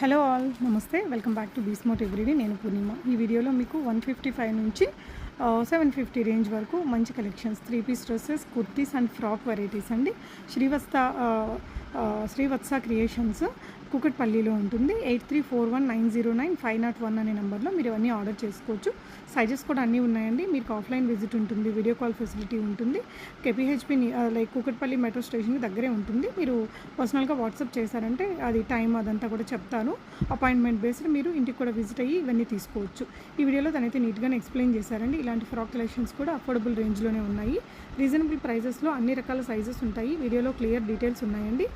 Hello all నమస్తే. Welcome back to బీస్మోట్ everyday. నేను పూర్ణిమ. ఈ వీడియోలో మీకు వన్ ఫిఫ్టీ ఫైవ్ నుంచి సెవెన్ ఫిఫ్టీ రేంజ్ వరకు మంచి collections three piece dresses kurtis and frock varieties అండి. శ్రీవత్స శ్రీవత్స క్రియేషన్స్ కుకట్పల్లిలో ఉంటుంది. Eight three four one nine zero nine five nought one అనే నెంబర్లో మీరు అన్నీ ఆర్డర్ చేసుకోవచ్చు. సైజెస్ కూడా అన్నీ ఉన్నాయండి. మీకు ఆఫ్లైన్ విజిట్ ఉంటుంది వీడియో కాల్ ఫెసిలిటీ ఉంటుంది. కేపీహెచ్పి లైక్ కుకట్పల్లి మెట్రో స్టేషన్కి దగ్గరే ఉంటుంది. మీరు పర్సనల్గా వాట్సాప్ చేశారంటే అది టైం అదంతా కూడా చెప్తాను. అపాయింట్మెంట్ బేస్డ్ మీరు ఇంటికి కూడా విజిట్ అయ్యి ఇవన్నీ తీసుకోవచ్చు. ఈ వీడియోలో తనైతే నీట్గానే ఎక్స్ప్లెయిన్ చేశారండి. ఇలాంటి ఫ్రాక్ కలెక్షన్స్ కూడా అఫోర్డబుల్ రేంజ్లోనే ఉన్నాయి. రీజనబుల్ ప్రైజెస్లో అన్ని రకాల సైజెస్ ఉంటాయి. వీడియోలో క్లియర్ డీటెయిల్స్ ఉన్నాయండి.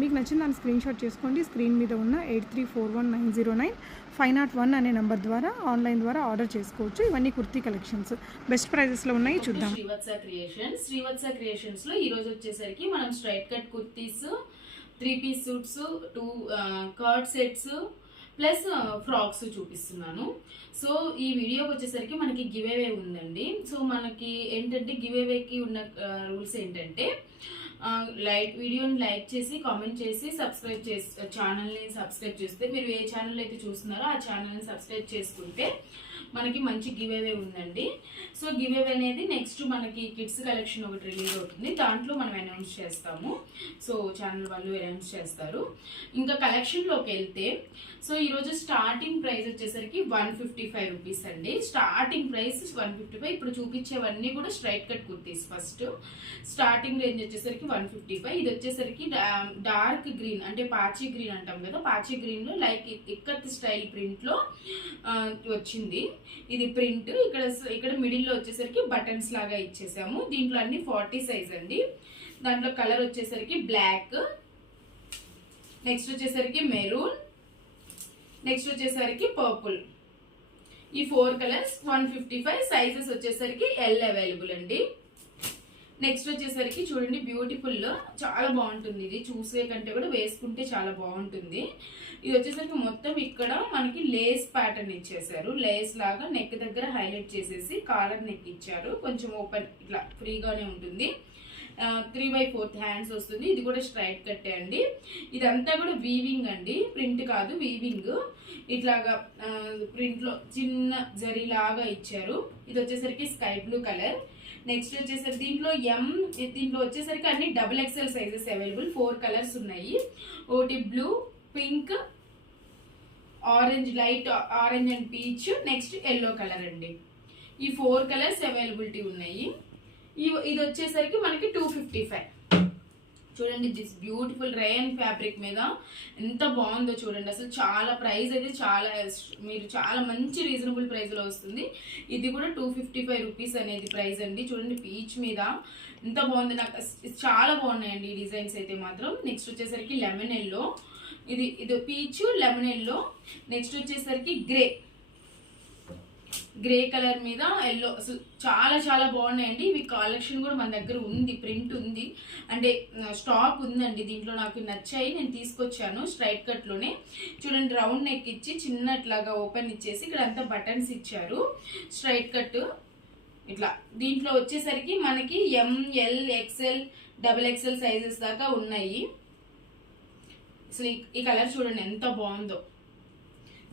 మీకు నచ్చిన దాన్ని స్క్రీన్ షాట్ చేసుకోండి. స్క్రీన్ మీద ఉన్న eight three four one nine zero nine five nought one అనే నెంబర్ ద్వారా ఆన్లైన్ ద్వారా ఆర్డర్ చేసుకోవచ్చు. ఇవన్నీ కుర్తీ కలెక్షన్స్. బెస్ట్ ప్రైజెస్లో ఉన్నాయి. చూద్దాం. శ్రీవత్స క్రియేషన్స్. శ్రీవత్స క్రియేషన్స్లో ఈ రోజు వచ్చేసరికి మనం straight cut kurtis three piece suits two coord sets plus frocks చూపిస్తున్నాను. సో ఈ వీడియోకి వచ్చేసరికి మనకి గివ్ అవే ఉందండి. సో మనకి ఏంటంటే గివ్ అవేకి ఉన్న రూల్స్ ఏంటంటే లైక్ వీడియోని లైక్ చేసి కామెంట్ చేసి సబ్స్క్రైబ్ చేసి ఛానల్ని సబ్స్క్రైబ్ చేస్తే మీరు ఏ ఛానల్ అయితే చూస్తున్నారో ఆ ఛానల్ని సబ్స్క్రైబ్ చేసుకుంటే మనకి మంచి గివేవే ఉందండి. సో గివేవే అనేది నెక్స్ట్ మనకి కిడ్స్ కలెక్షన్ ఒకటి రిలీజ్ అవుతుంది. దాంట్లో మనం అనౌన్స్ చేస్తాము. సో ఛానల్ వాళ్ళు అనౌన్స్ చేస్తారు. ఇంకా కలెక్షన్లోకి వెళ్తే సో ఈరోజు స్టార్టింగ్ ప్రైస్ వచ్చేసరికి వన్ ఫిఫ్టీ ఫైవ్ రూపీస్ అండి. Starting price one fifty five. ఇప్పుడు చూపించేవన్నీ కూడా straight cut kurtis first. Starting range వచ్చేసరికి వన్ ఫిఫ్టీ ఫైవ్. ఇది వచ్చేసరికి డార్క్ గ్రీన్ అంటే పాచి గ్రీన్ అంటాం కదా. పాచి గ్రీన్లో లైక్ ఇక్కత్ స్టైల్ ప్రింట్లో వచ్చింది. ఇది ప్రింట్. ఇక్కడ ఇక్కడ మిడిల్లో వచ్చేసరికి బటన్స్ లాగా ఇచ్చేసాము. దీంట్లో అన్ని ఫార్టీ సైజ్ అండి. దాంట్లో కలర్ వచ్చేసరికి బ్లాక్. నెక్స్ట్ వచ్చేసరికి మెరూన్. నెక్స్ట్ వచ్చేసరికి పర్పుల్. ఈ four colours one fifty five sizes వచ్చేసరికి ఎల్ అవైలబుల్ అండి. నెక్స్ట్ వచ్చేసరికి చూడండి బ్యూటిఫుల్ చాలా బాగుంటుంది. ఇది చూసే కంటే కూడా వేసుకుంటే చాలా బాగుంటుంది. ఇది వచ్చేసరికి మొత్తం ఇక్కడ మనకి లేస్ ప్యాటర్న్ ఇచ్చేసారు లేస్ లాగా నెక్ దగ్గర హైలైట్ చేసేసి కాలర్ నెక్ ఇచ్చారు. కొంచెం ఓపెన్ ఇట్లా ఫ్రీగానే ఉంటుంది. త్రీ బై ఫోర్త్ హ్యాండ్స్ వస్తుంది. ఇది కూడా స్ట్రైట్ కట్టే అండి. ఇదంతా కూడా వీవింగ్ అండి. ప్రింట్ కాదు వీవింగ్ ఇట్లాగా ప్రింట్లో చిన్న జరీ లాగా ఇచ్చారు. ఇది వచ్చేసరికి స్కై బ్లూ కలర్ నెక్స్ట్ వచ్చేసరికి దీంట్లో ఎం దీంట్లో వచ్చేసరికి అన్ని double XL sizes available four colours ఉన్నాయి. ఒకటి blue pink orange light orange and peach next yellow colour అండి. ఈ ఫోర్ కలర్స్ అవైలబిలిటీ ఉన్నాయి. ఈ- ఇది వచ్చేసరికి మనకి టూ ఫిఫ్టీ ఫైవ్ చూడండి దిస్ బ్యూటిఫుల్ రేయన్ ఫ్యాబ్రిక్ మీద ఎంత బాగుందో చూడండి. అసలు చాలా ప్రైస్ అయితే చాలా మీరు చాలా మంచి రీజనబుల్ ప్రైస్లో వస్తుంది. ఇది కూడా టూ ఫిఫ్టీ ఫైవ్ రూపీస్ అనేది ప్రైస్ అండి. చూడండి పీచ్ మీద ఎంత బాగుంది. నాకు చాలా బాగున్నాయండి ఈ డిజైన్స్ అయితే మాత్రం. నెక్స్ట్ వచ్చేసరికి లెమన్ ఎల్లో ఇది ఇది పీచ్ లెమన్ ఎల్లో నెక్స్ట్ వచ్చేసరికి గ్రే గ్రే కలర్ మీద ఎల్లో. అసలు చాలా చాలా బాగున్నాయండి. ఇవి కలెక్షన్ కూడా మన దగ్గర ఉంది ప్రింట్ ఉంది. అంటే స్టాక్ ఉందండి. దీంట్లో నాకు నచ్చాయి. నేను తీసుకొచ్చాను స్ట్రైట్ కట్లోనే చూడండి రౌండ్ నెక్ ఇచ్చి చిన్న ఇట్లాగా ఓపెన్ ఇచ్చేసి ఇక్కడ అంతా బటన్స్ ఇచ్చారు. స్ట్రైట్ కట్ ఇట్లా. దీంట్లో వచ్చేసరికి మనకి M L XL double XL sizes దాకా ఉన్నాయి. అసలు ఈ కలర్ చూడండి ఎంత బాగుందో.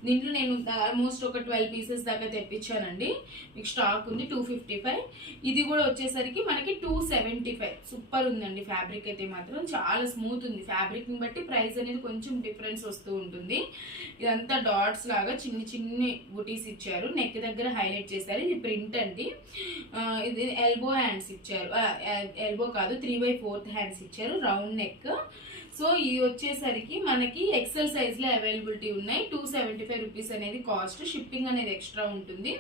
దీంట్లో నేను ఆల్మోస్ట్ ఒక ట్వెల్వ్ పీసెస్ దాకా తెప్పించానండి. మీకు స్టాక్ ఉంది టూ ఫిఫ్టీ ఫైవ్ ఇది కూడా వచ్చేసరికి మనకి టూ సెవెంటీ ఫైవ్ సూపర్ ఉందండి ఫ్యాబ్రిక్ అయితే మాత్రం. చాలా స్మూత్ ఉంది. ఫ్యాబ్రిక్ని బట్టి ప్రైస్ అనేది కొంచెం డిఫరెన్స్ వస్తూ ఉంటుంది. ఇదంతా డాట్స్ లాగా చిన్ని చిన్ని బుటీస్ ఇచ్చారు. నెక్ దగ్గర హైలైట్ చేశారు. ఇది ప్రింట్ అండి. ఇది ఎల్బో హ్యాండ్స్ ఇచ్చారు. ఎల్బో కాదు త్రీ బై ఫోర్త్ హ్యాండ్స్ ఇచ్చారు. రౌండ్ నెక్ సో ఇవి వచ్చేసరికి మనకి ఎక్సెల్ సైజ్లో అవైలబిలిటీ ఉన్నాయి. టూ సెవెంటీ ఫైవ్ రూపీస్ అనేది కాస్ట్ షిప్పింగ్ అనేది ఎక్స్ట్రా ఉంటుంది.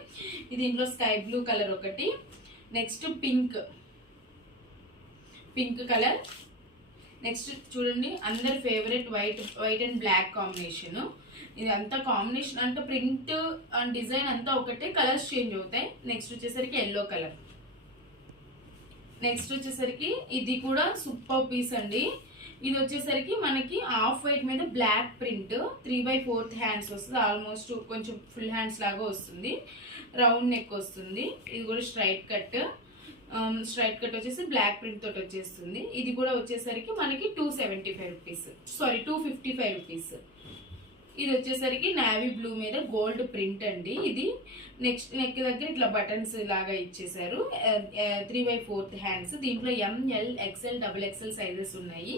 ఇది దీంట్లో స్కై బ్లూ కలర్ ఒకటి. Next pink pink colour next చూడండి అందరి favourite white white and black combination ఇది అంతా కాంబినేషన్ అంటే ప్రింట్ అండ్ డిజైన్ అంతా ఒకటే కలర్స్ చేంజ్ అవుతాయి. నెక్స్ట్ వచ్చేసరికి ఎల్లో కలర్ నెక్స్ట్ వచ్చేసరికి ఇది కూడా సూపర్ పీస్ అండి. ఇది వచ్చేసరికి మనకి ఆఫ్ వైట్ మీద black print three by fourth hands వస్తుంది. ఆల్మోస్ట్ కొంచెం ఫుల్ హ్యాండ్స్ లాగా వస్తుంది. రౌండ్ నెక్ వస్తుంది. ఇది కూడా స్ట్రైట్ కట్ స్ట్రైట్ కట్ వచ్చేసి బ్లాక్ ప్రింట్ తోటి వచ్చేస్తుంది. ఇది కూడా వచ్చేసరికి మనకి two seventy five rupees sorry two fifty five rupees ఇది వచ్చేసరికి నావీ బ్లూ మీద గోల్డ్ ప్రింట్ అండి. ఇది నెక్స్ట్ నెక్ దగ్గర ఇట్లా బటన్స్ లాగా ఇచ్చేసారు త్రీ బై ఫోర్త్ హ్యాండ్స్ దీంట్లో M L XL double XL sizes ఉన్నాయి.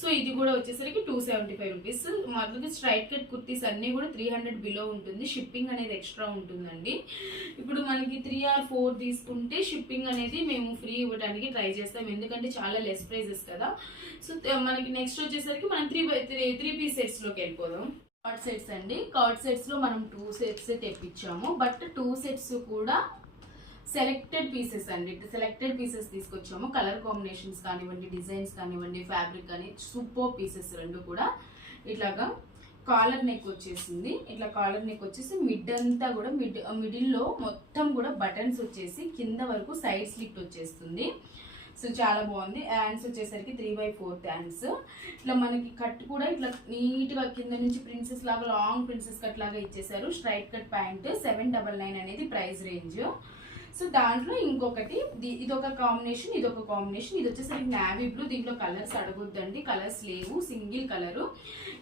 సో ఇది కూడా వచ్చేసరికి టూ సెవెంటీ ఫైవ్ రూపీస్ మొదటి స్ట్రైట్ కట్ కుర్తీస్ అన్నీ కూడా త్రీ హండ్రెడ్ బిలో ఉంటుంది. షిప్పింగ్ అనేది ఎక్స్ట్రా ఉంటుందండి. ఇప్పుడు మనకి త్రీ ఆర్ ఫోర్ తీసుకుంటే షిప్పింగ్ అనేది మేము ఫ్రీ ఇవ్వడానికి ట్రై చేస్తాం. ఎందుకంటే చాలా లెస్ ప్రైజెస్ కదా. సో మనకి నెక్స్ట్ వచ్చేసరికి మనం three by three three piece సెట్స్లోకి వెళ్ళిపోదాం. కార్డ్ సెట్స్ అండి. కార్డ్ సెట్స్లో మనం టూ సెట్స్ తెప్పించాము. బట్ టూ సెట్స్ కూడా సెలెక్టెడ్ పీసెస్ అండి. సెలెక్టెడ్ పీసెస్ తీసుకొచ్చాము. కలర్ కాంబినేషన్స్ కానివ్వండి డిజైన్స్ కానివ్వండి ఫ్యాబ్రిక్ కానీ సూపర్ పీసెస్ రెండు కూడా ఇట్లాగా కాలర్ నెక్ వచ్చేసింది. ఇట్లా కాలర్ నెక్ వచ్చేసి మిడ్ అంతా కూడా మిడ్ మిడిల్లో మొత్తం కూడా బటన్స్ వచ్చేసి కింద వరకు సైడ్ స్లిట్ వచ్చేస్తుంది. సో చాలా బాగుంది. హ్యాండ్స్ వచ్చేసరికి త్రీ బై ఫోర్త్ హ్యాండ్స్ ఇట్లా మనకి కట్ కూడా ఇట్లా నీట్గా కింద నుంచి ప్రిన్సెస్ లాగా లాంగ్ ప్రిన్సెస్ కట్ లాగా ఇచ్చేసారు. Straight cut pant seven double nine అనేది ప్రైస్ రేంజ్ సో దాంట్లో ఇంకొకటి ఇదొక కాంబినేషన్ ఇదొక కాంబినేషన్ ఇది వచ్చేసరికి నావీ బ్లూ దీంట్లో కలర్స్ అడగొద్దండి. కలర్స్ లేవు. సింగిల్ కలరు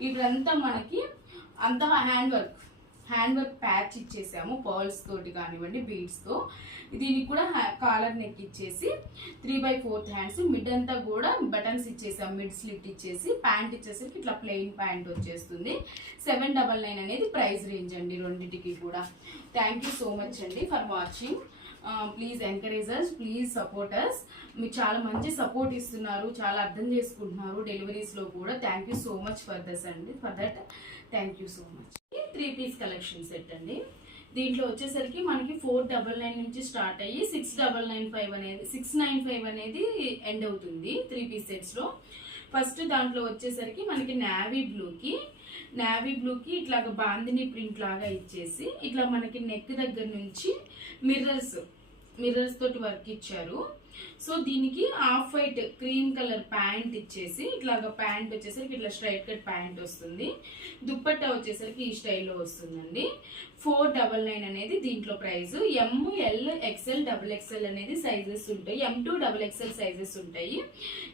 ఇప్పుడంతా మనకి అంతా hand work hand work patch ఇచ్చేసాము pearls తోటి కానివ్వండి బీడ్స్తో దీనికి కూడా కాలర్ నెక్ ఇచ్చేసి three by fourth hands mid అంతా కూడా బటన్స్ ఇచ్చేసాము మిడ్ స్లిట్ ఇచ్చేసి ప్యాంట్ ఇచ్చేసరికి ఇట్లా ప్లెయిన్ ప్యాంట్ వచ్చేస్తుంది. సెవెన్ డబల్ నైన్ అనేది ప్రైస్ రేంజ్ అండి రెండింటికి కూడా. థ్యాంక్ యూ సో మచ్ అండి for watching please encouragers please supporters మీరు చాలా మంచి సపోర్ట్ ఇస్తున్నారు చాలా అర్థం చేసుకుంటున్నారు డెలివరీస్లో కూడా. Thank you so much for this అండి. For that thank you so much three piece collection set అండి. దీంట్లో వచ్చేసరికి మనకి ఫోర్ డబల్ నైన్ నుంచి స్టార్ట్ అయ్యి సిక్స్ డబల్ నైన్ ఫైవ్ అనేది సిక్స్ నైన్ ఫైవ్ అనేది ఎండ్ అవుతుంది త్రీ పీస్ సెట్స్లో ఫస్ట్ దాంట్లో వచ్చేసరికి మనకి నావీ బ్లూకి నావీ బ్లూకి ఇట్లా బాందిని ప్రింట్ లాగా ఇచ్చేసి ఇట్లా మనకి నెక్ దగ్గర నుంచి మిర్రర్స్ మిర్రర్స్ తోటి వర్క్ ఇచ్చారు. సో దీనికి off white cream colour pant ఇచ్చేసి ఇట్లాగ ప్యాంట్ వచ్చేసరికి ఇట్లా స్ట్రైట్ కట్ ప్యాంట్ వస్తుంది. దుప్పట్టా వచ్చేసరికి ఈ స్టైల్లో వస్తుందండి. ఫోర్ డబల్ నైన్ అనేది దీంట్లో price. M L XL double XL అనేది సైజెస్ ఉంటాయి. M to double XL sizes ఉంటాయి.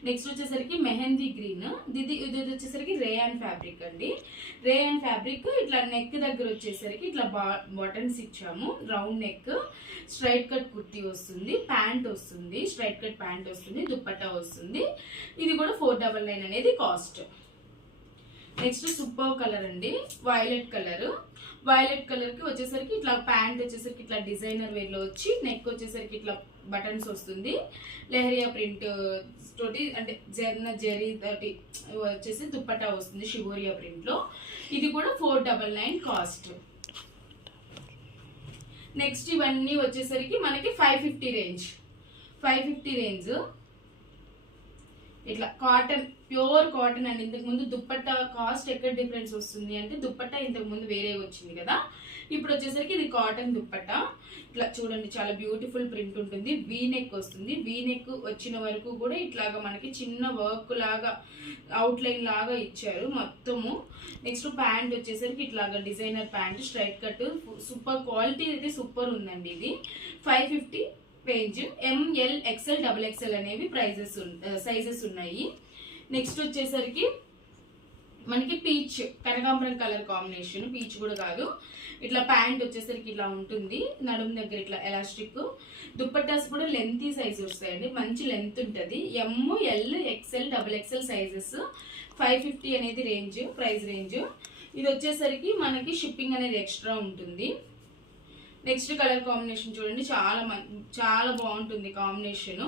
నెక్స్ట్ వచ్చేసరికి మెహందీ గ్రీన్. ఇది ఇది వచ్చేసరికి రే అండ్ ఫ్యాబ్రిక్ అండి. రే అండ్ ఫ్యాబ్రిక్ ఇట్లా నెక్ దగ్గర వచ్చేసరికి ఇట్లా బా బటన్స్ ఇచ్చాము. Round neck straight cut kurti వస్తుంది ప్యాంట్ వస్తుంది స్ట్రైట్ కట్ ప్యాంట్ వస్తుంది దుప్పట్టా వస్తుంది. ఇది కూడా ఫోర్ డబల్ నైన్ అనేది కాస్ట్. నెక్స్ట్ సూపర్ కలర్ అండి వైలెట్ కలర్. వైలెట్ కలర్కి వచ్చేసరికి ఇట్లా ప్యాంట్ వచ్చేసరికి ఇట్లా డిజైనర్ వేర్లో వచ్చి నెక్ వచ్చేసరికి ఇట్లా బటన్స్ వస్తుంది. లెహరియా ప్రింట్ తోటి అంటే జర్న జరీ తోటి వచ్చేసి దుప్పట్టా వస్తుంది షివోరియా ప్రింట్లో ఇది కూడా four double nine cost. Next ఇవన్నీ వచ్చేసరికి మనకి five fifty range. Five fifty range. ఇట్లా కాటన్ ప్యూర్ కాటన్ అండి. ఇంతకుముందు దుప్పట్ట దుప్పట్టా కాస్ట్ ఎక్కడ డిఫరెన్స్ వస్తుంది అంటే దుప్పట్టా ఇంతకుముందు వేరే వచ్చింది కదా. ఇప్పుడు వచ్చేసరికి ఇది కాటన్ దుప్పట్టా. ఇట్లా చూడండి చాలా బ్యూటిఫుల్ ప్రింట్ ఉంటుంది. వీ నెక్ వస్తుంది. వీ నెక్ వచ్చిన వరకు కూడా ఇట్లాగా మనకి చిన్న వర్క్ లాగా అవుట్లైన్ లాగా ఇచ్చారు మొత్తము. నెక్స్ట్ ప్యాంట్ వచ్చేసరికి ఇట్లాగా designer pant straight cut. Super quality అయితే సూపర్ ఉందండి ఇది. Five fifty page M L XL double XL అనేవి ప్రైజెస్ సైజెస్ uh, ఉన్నాయి. నెక్స్ట్ వచ్చేసరికి మనకి పీచ్ కనకాంబరం కలర్ కాంబినేషన్ పీచ్ కూడా కాదు. ఇట్లా ప్యాంట్ వచ్చేసరికి ఇట్లా ఉంటుంది. నడుము దగ్గర ఇట్లా ఎలాస్టిక్ దుప్పట్టాస్ కూడా లెంతీ సైజ్ వస్తాయండి. మంచి లెంత్ ఉంటుంది. M L XL double XL sizes five fifty అనేది రేంజ్ ప్రైస్ రేంజ్ ఇది వచ్చేసరికి మనకి షిప్పింగ్ అనేది ఎక్స్ట్రా ఉంటుంది. నెక్స్ట్ కలర్ కాంబినేషన్ చూడండి. చాలా మం చాలా బాగుంటుంది కాంబినేషన్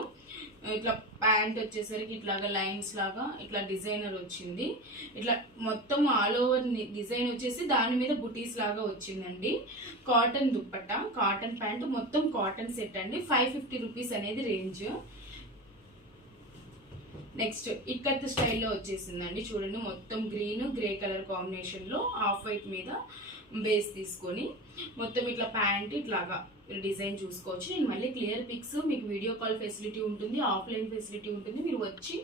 ఇట్లా ప్యాంట్ వచ్చేసరికి ఇట్లాగా లైన్స్ లాగా ఇట్లా డిజైనర్ వచ్చింది. ఇట్లా మొత్తం ఆల్ ఓవర్ డిజైన్ వచ్చేసి దాని మీద బుటీస్ లాగా వచ్చిందండి. కాటన్ దుప్పట కాటన్ ప్యాంట్ మొత్తం కాటన్ సెట్ అండి. ఫైవ్ ఫిఫ్టీ రూపీస్ అనేది రేంజ్ నెక్స్ట్ ఇక్కత్ స్టైల్లో వచ్చేసిందండి. చూడండి మొత్తం గ్రీన్ గ్రే కలర్ కాంబినేషన్లో ఆఫ్ వైట్ మీద బేస్ తీసుకొని మొత్తం ఇట్లా ప్యాంట్ ఇట్లాగా డిజైన్ చూసుకోవచ్చు. నేను మళ్ళీ క్లియర్ పిక్స్ మీకు వీడియో కాల్ ఫెసిలిటీ ఉంటుంది ఆఫ్లైన్ ఫెసిలిటీ ఉంటుంది. మీరు వచ్చి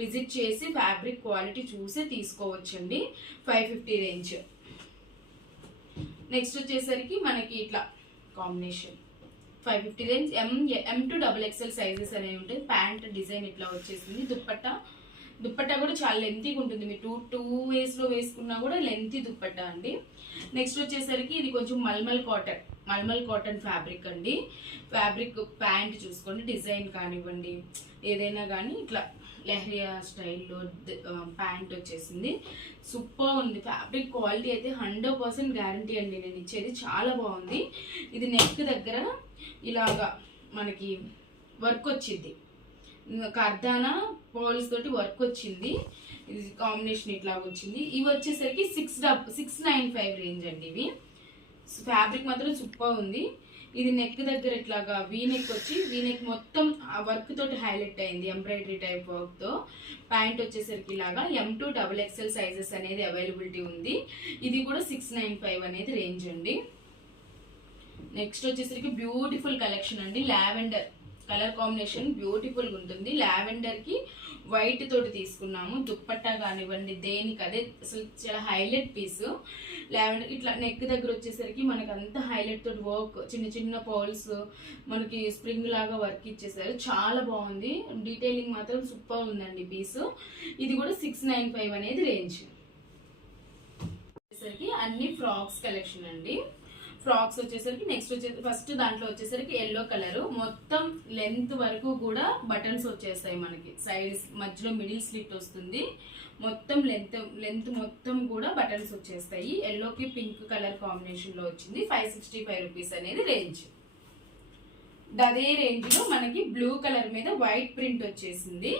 విజిట్ చేసి ఫ్యాబ్రిక్ క్వాలిటీ చూసే తీసుకోవచ్చండి. ఫైవ్ ఫిఫ్టీ రేంజ్ నెక్స్ట్ వచ్చేసరికి మనకి ఇట్లా combination five fifty range M M to double XL sizes అనేవి ఉంటాయి. ప్యాంట్ డిజైన్ ఇట్లా వచ్చేసింది. దుప్పట్టా దుప్పట్టా కూడా చాలా లెంతీగా ఉంటుంది. మీరు టూ టూ వేస్లో వేసుకున్నా కూడా లెంతీ దుప్పట్టా అండి. నెక్స్ట్ వచ్చేసరికి ఇది కొంచెం malmal cotton malmal cotton fabric అండి. ఫ్యాబ్రిక్ ప్యాంట్ చూసుకోండి డిజైన్ కానివ్వండి ఏదైనా కానీ ఇట్లా లెహరియా స్టైల్లో ప్యాంట్ వచ్చేసింది. సూపర్ ఉంది. ఫ్యాబ్రిక్ క్వాలిటీ అయితే హండ్రెడ్ పర్సెంట్ గ్యారంటీ అండి నేను ఇచ్చేది. చాలా బాగుంది. ఇది నెక్ దగ్గర ఇలాగా మనకి వర్క్ వచ్చింది. కర్దానా పోల్స్ తోటి వర్క్ వచ్చింది. ఇది కాంబినేషన్ ఇట్లా వచ్చింది. ఇవి వచ్చేసరికి six double six nine five range అండి ఇవి. ఫ్యాబ్రిక్ మాత్రం సూపర్ ఉంది. ఇది నెక్ దగ్గర ఇట్లాగా వీ నెక్ వచ్చి వీ నెక్ మొత్తం ఆ వర్క్ తోటి హైలైట్ అయింది ఎంబ్రాయిడరీ టైప్ వర్క్తో ప్యాంట్ వచ్చేసరికి ఇలాగా M to double XL sizes అనేది అవైలబిలిటీ ఉంది. ఇది కూడా సిక్స్ నైన్ ఫైవ్ అనేది రేంజ్ అండి. నెక్స్ట్ వచ్చేసరికి బ్యూటిఫుల్ కలెక్షన్ అండి లావెండర్ కలర్ కాంబినేషన్ బ్యూటిఫుల్గా ఉంటుంది. లావెండర్కి వైట్ తోటి తీసుకున్నాము. దుప్పట్టా కానివ్వండి దేనికి అదే అసలు చాలా హైలైట్ పీస్. లావెండర్ ఇట్లా నెక్ దగ్గర వచ్చేసరికి మనకి అంత హైలైట్ తోటి వర్క్ చిన్న చిన్న పౌల్స్ మనకి స్ప్రింగ్ లాగా వర్క్ ఇచ్చేసారు. చాలా బాగుంది. డీటెయిలింగ్ మాత్రం సూపర్ ఉందండి పీస్. ఇది కూడా సిక్స్ నైన్ ఫైవ్ అనేది రేంజ్ వచ్చేసరికి అన్ని ఫ్రాక్స్ కలెక్షన్ అండి. ఫ్రాక్స్ వచ్చేసరికి నెక్స్ట్ వచ్చేసి ఫస్ట్ దాంట్లో వచ్చేసరికి ఎల్లో కలర్ మొత్తం లెంత్ వరకు కూడా బటన్స్ వచ్చేస్తాయి మనకి. సైడ్స్ మధ్యలో మిడిల్ స్లిట్ వస్తుంది. మొత్తం లెంత్ లెంత్ మొత్తం కూడా బటన్స్ వచ్చేస్తాయి. ఎల్లోకి పింక్ కలర్ కాంబినేషన్లో వచ్చింది. ఫైవ్ సిక్స్టీ ఫైవ్ రూపీస్ అనేది రేంజ్ అదే రేంజ్లో మనకి బ్లూ కలర్ మీద వైట్ ప్రింట్ వచ్చేసింది.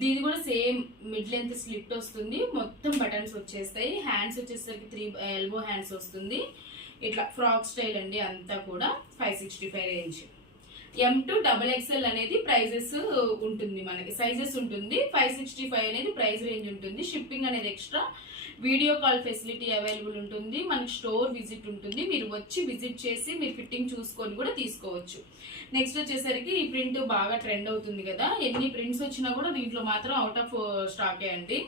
దీని కూడా సేమ్ మిడ్ లెంత్ స్లిట్ వస్తుంది. మొత్తం బటన్స్ వచ్చేస్తాయి. హ్యాండ్స్ వచ్చేసరికి త్రీ ఎల్బో హ్యాండ్స్ వస్తుంది. ఇట్లా ఫ్రాక్ స్టైల్ అండి అంతా కూడా five sixty five range M to double XL అనేది ప్రైజెస్ ఉంటుంది మనకి. సైజెస్ ఉంటుంది. ఫైవ్ సిక్స్టీ ఫైవ్ అనేది ప్రైస్ రేంజ్ ఉంటుంది. షిప్పింగ్ అనేది extra video call facility available ఉంటుంది మనకి స్టోర్ విజిట్ ఉంటుంది మీరు వచ్చి విజిట్ చేసి మీరు ఫిట్టింగ్ చూసుకొని కూడా తీసుకోవచ్చు. నెక్స్ట్ వచ్చేసరికి ఈ ప్రింట్ బాగా ట్రెండ్ అవుతుంది కదా ఎన్ని ప్రింట్స్ వచ్చినా కూడా దీంట్లో మాత్రం అవుట్ ఆఫ్ స్టాకే అండి.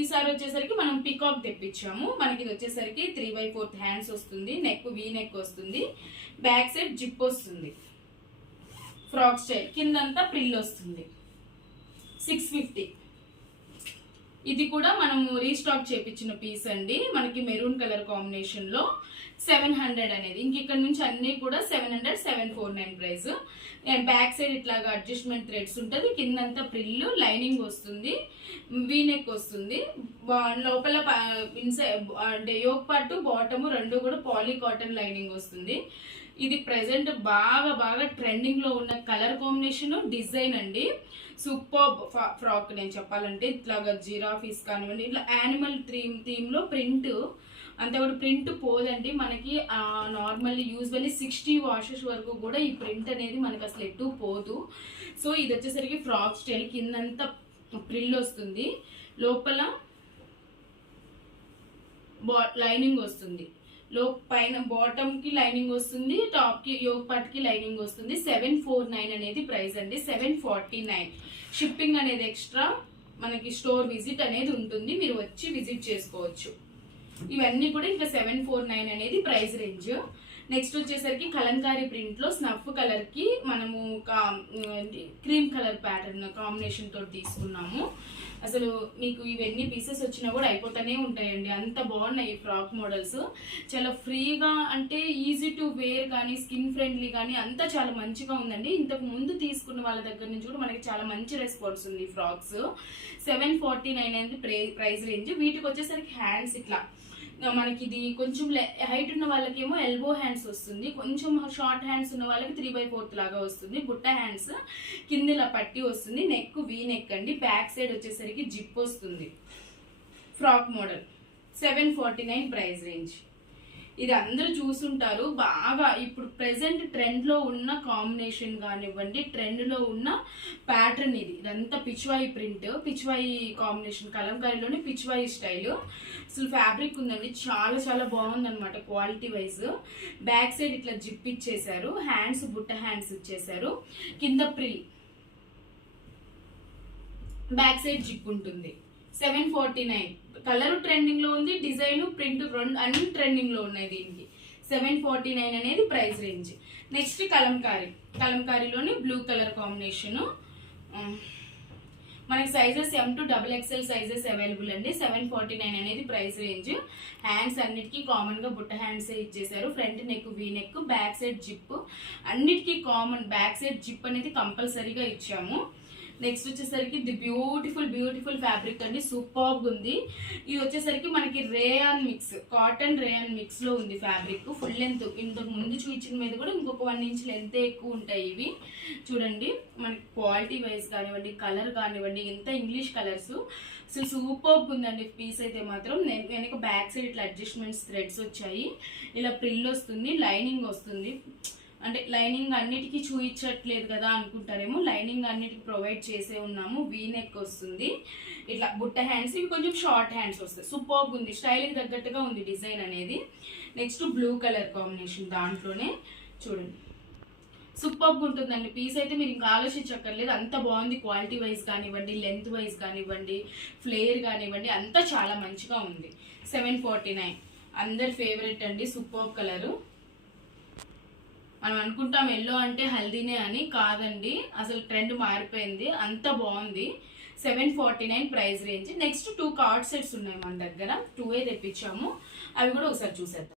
ఈసారి వచ్చేసరికి మనం పికాక్ తెప్పించాము మనకి ఇది వచ్చేసరికి త్రీ బై ఫోర్త్ హ్యాండ్స్ వస్తుంది నెక్ వీ నెక్ వస్తుంది బ్యాక్ సైడ్ జిప్ వస్తుంది. ఫ్రాక్ స్టైల్ కిందంతా ప్రిల్ వస్తుంది. సిక్స్ ఫిఫ్టీ ఇది కూడా మనము రీస్టాక్ చేపించిన పీస్ అండి. మనకి మెరూన్ కలర్ కాంబినేషన్లో సెవెన్ హండ్రెడ్ అనేది. ఇంక ఇక్కడ నుంచి అన్ని కూడా seven hundred seven four nine price back side ఇట్లాగా అడ్జస్ట్మెంట్ థ్రెడ్స్ ఉంటుంది. కిందంతా ప్రిల్లు లైనింగ్ వస్తుంది. వీనెక్ వస్తుంది. లోపల ఇన్సైడ్ అంటే యోగ్ పాటు బాటము రెండు కూడా పాలీ కాటన్ లైనింగ్ వస్తుంది. ఇది ప్రెసెంట్ బాగా బాగా ట్రెండింగ్లో ఉన్న కలర్ కాంబినేషన్ డిజైన్ అండి. సూపర్ ఫ్రాక్ నేను చెప్పాలంటే ఇట్లాగా జిరాఫీస్ కానివ్వండి ఇట్లా యానిమల్ థీమ్ థీమ్లో ప్రింట్ అంతే కూడా ప్రింట్ పోదండి మనకి నార్మల్లీ యూజువల్లీ సిక్స్టీ వాషెస్ వరకు కూడా ఈ ప్రింట్ అనేది మనకి అసలు ఎటు పోదు. సో ఇది వచ్చేసరికి ఫ్రాక్ స్టైల్ కిందంతా ప్రిల్ వస్తుంది. లోపల బా లైనింగ్ వస్తుంది. లో పైన బాటమ్కి లైనింగ్ వస్తుంది టాప్కి యోగ్ పార్ట్కి లైనింగ్ వస్తుంది. సెవెన్ ఫోర్ నైన్ అనేది ప్రైస్ అండి. సెవెన్ ఫార్టీ నైన్ షిప్పింగ్ అనేది ఎక్స్ట్రా మనకి స్టోర్ విజిట్ అనేది ఉంటుంది. మీరు వచ్చి విజిట్ చేసుకోవచ్చు. ఇవన్నీ కూడా ఇంకా సెవెన్ ఫోర్ నైన్ అనేది ప్రైస్ రేంజ్ నెక్స్ట్ వచ్చేసరికి కలంకారీ ప్రింట్లో స్నఫ్ కలర్కి మనము క్రీమ్ కలర్ ప్యాటర్న్ కాంబినేషన్ తోటి తీసుకున్నాము. అసలు మీకు ఇవన్నీ పీసెస్ వచ్చినా కూడా అయిపోతూనే ఉంటాయండి. అంత బాగున్నాయి ఈ ఫ్రాక్ మోడల్స్ చాలా ఫ్రీగా అంటే ఈజీ టు వేర్ కానీ స్కిన్ ఫ్రెండ్లీ కానీ అంతా చాలా మంచిగా ఉందండి. ఇంతకు ముందు తీసుకున్న వాళ్ళ దగ్గర నుంచి కూడా మనకి చాలా మంచి రెస్పాన్స్ ఉంది ఫ్రాక్స్ సెవెన్ ఫార్టీ నైన్ అనేది ప్రైస్ రేంజ్ వీటికి వచ్చేసరికి హ్యాండ్స్ ఇట్లా. మనకి ఇది కొంచెం హైట్ ఉన్న వాళ్ళకేమో ఎల్బో హ్యాండ్స్ వస్తుంది. కొంచెం షార్ట్ హ్యాండ్స్ ఉన్న వాళ్ళకి త్రీ బై ఫోర్త్ లాగా వస్తుంది. బుట్ట హ్యాండ్స్ కింద ఇలా పట్టి వస్తుంది. నెక్ వీ నెక్ అండి. బ్యాక్ సైడ్ వచ్చేసరికి జిప్ వస్తుంది. Frock model. Seven forty nine price range. ఇది అందరూ చూసుంటారు. బాగా ఇప్పుడు ప్రెసెంట్ ట్రెండ్లో ఉన్న కాంబినేషన్ కానివ్వండి ట్రెండ్లో ఉన్న ప్యాటర్న్ ఇది. ఇదంతా పిచ్వాయి ప్రింట్ పిచ్వాయి కాంబినేషన్ కలంకారీలోనే పిచ్వాయి స్టైల్. అసలు ఫ్యాబ్రిక్ ఉందండి. చాలా చాలా బాగుందనమాట క్వాలిటీ వైజ్ బ్యాక్ సైడ్ ఇట్లా జిప్ ఇచ్చేసారు హ్యాండ్స్ బుట్ట హ్యాండ్స్ ఇచ్చేసారు కింద ప్రిల్ బ్యాక్ సైడ్ జిప్ ఉంటుంది. సెవెన్ ఫార్టీ నైన్ కలర్ ట్రెండింగ్లో ఉంది డిజైన్ ప్రింట్ రెండు అన్ని ట్రెండింగ్లో ఉన్నాయి దీనికి. సెవెన్ ఫార్టీ నైన్ అనేది ప్రైస్ రేంజ్ నెక్స్ట్ కలంకారీ. కలంకారీలోని బ్లూ కలర్ కాంబినేషన్ మనకి sizes M to double XL sizes available అండి. సెవెన్ ఫార్టీ నైన్ అనేది ప్రైస్ రేంజ్ హ్యాండ్స్ అన్నిటికీ కామన్గా బుట్ట హ్యాండ్స్ ఇచ్చేసారు front neck V neck back side zip అన్నిటికీ కామన్ బ్యాక్ సైడ్ జిప్ అనేది కంపల్సరీగా ఇచ్చాము. నెక్స్ట్ వచ్చేసరికి ది బ్యూటిఫుల్ బ్యూటిఫుల్ ఫ్యాబ్రిక్ అండి. సూపర్ ఉంది. ఇది వచ్చేసరికి మనకి రేయాన్ మిక్స్ కాటన్ రేయాన్ మిక్స్లో ఉంది ఫ్యాబ్రిక్ ఫుల్ లెంత్ ఇంతకు ముందు చూపించిన మీద కూడా ఇంకొక వన్ ఇంచ్ లెంత్ ఎక్కువ ఉంటాయి ఇవి. చూడండి. మనకి క్వాలిటీ వైజ్ కానివ్వండి కలర్ కానివ్వండి ఎంత ఇంగ్లీష్ కలర్స్ సో సూపర్ ఉందండి పీస్ అయితే మాత్రం. నేను వెనక బ్యాక్ సైడ్ ఇట్లా అడ్జస్ట్మెంట్స్ థ్రెడ్స్ వచ్చాయి. ఇలా ప్రిల్ వస్తుంది లైనింగ్ వస్తుంది. అంటే లైనింగ్ అన్నిటికీ చూయించట్లేదు కదా అనుకుంటారేమో. లైనింగ్ అన్నిటికి ప్రొవైడ్ చేసే ఉన్నాము. వీ నెక్ వస్తుంది. ఇట్లా బుట్ట హ్యాండ్స్ ఇవి కొంచెం షార్ట్ హ్యాండ్స్ వస్తాయి. సూపర్ ఉంది. స్టైల్కి తగ్గట్టుగా ఉంది డిజైన్ అనేది. నెక్స్ట్ బ్లూ కలర్ కాంబినేషన్ దాంట్లోనే చూడండి. సూపర్ ఉంటుందండి. పీస్ అయితే మీరు ఇంకా ఆలోచించక్కర్లేదు. అంత బాగుంది క్వాలిటీ వైజ్ కానివ్వండి లెంత్ వైజ్ కానివ్వండి ఫ్లేయర్ కానివ్వండి అంతా చాలా మంచిగా ఉంది. సెవెన్ ఫార్టీ నైన్ అందరి ఫేవరెట్ అండి. సూపర్ కలరు మనం అనుకుంటాం ఎల్లో అంటే హల్దీనే అని కాదండి. అసలు ట్రెండ్ మారిపోయింది. అంత బాగుంది. Seven forty nine price range next two card sets ఉన్నాయి మన దగ్గర. టూ ఏ తెప్పించాము. అవి కూడా ఒకసారి చూసేద్దాం.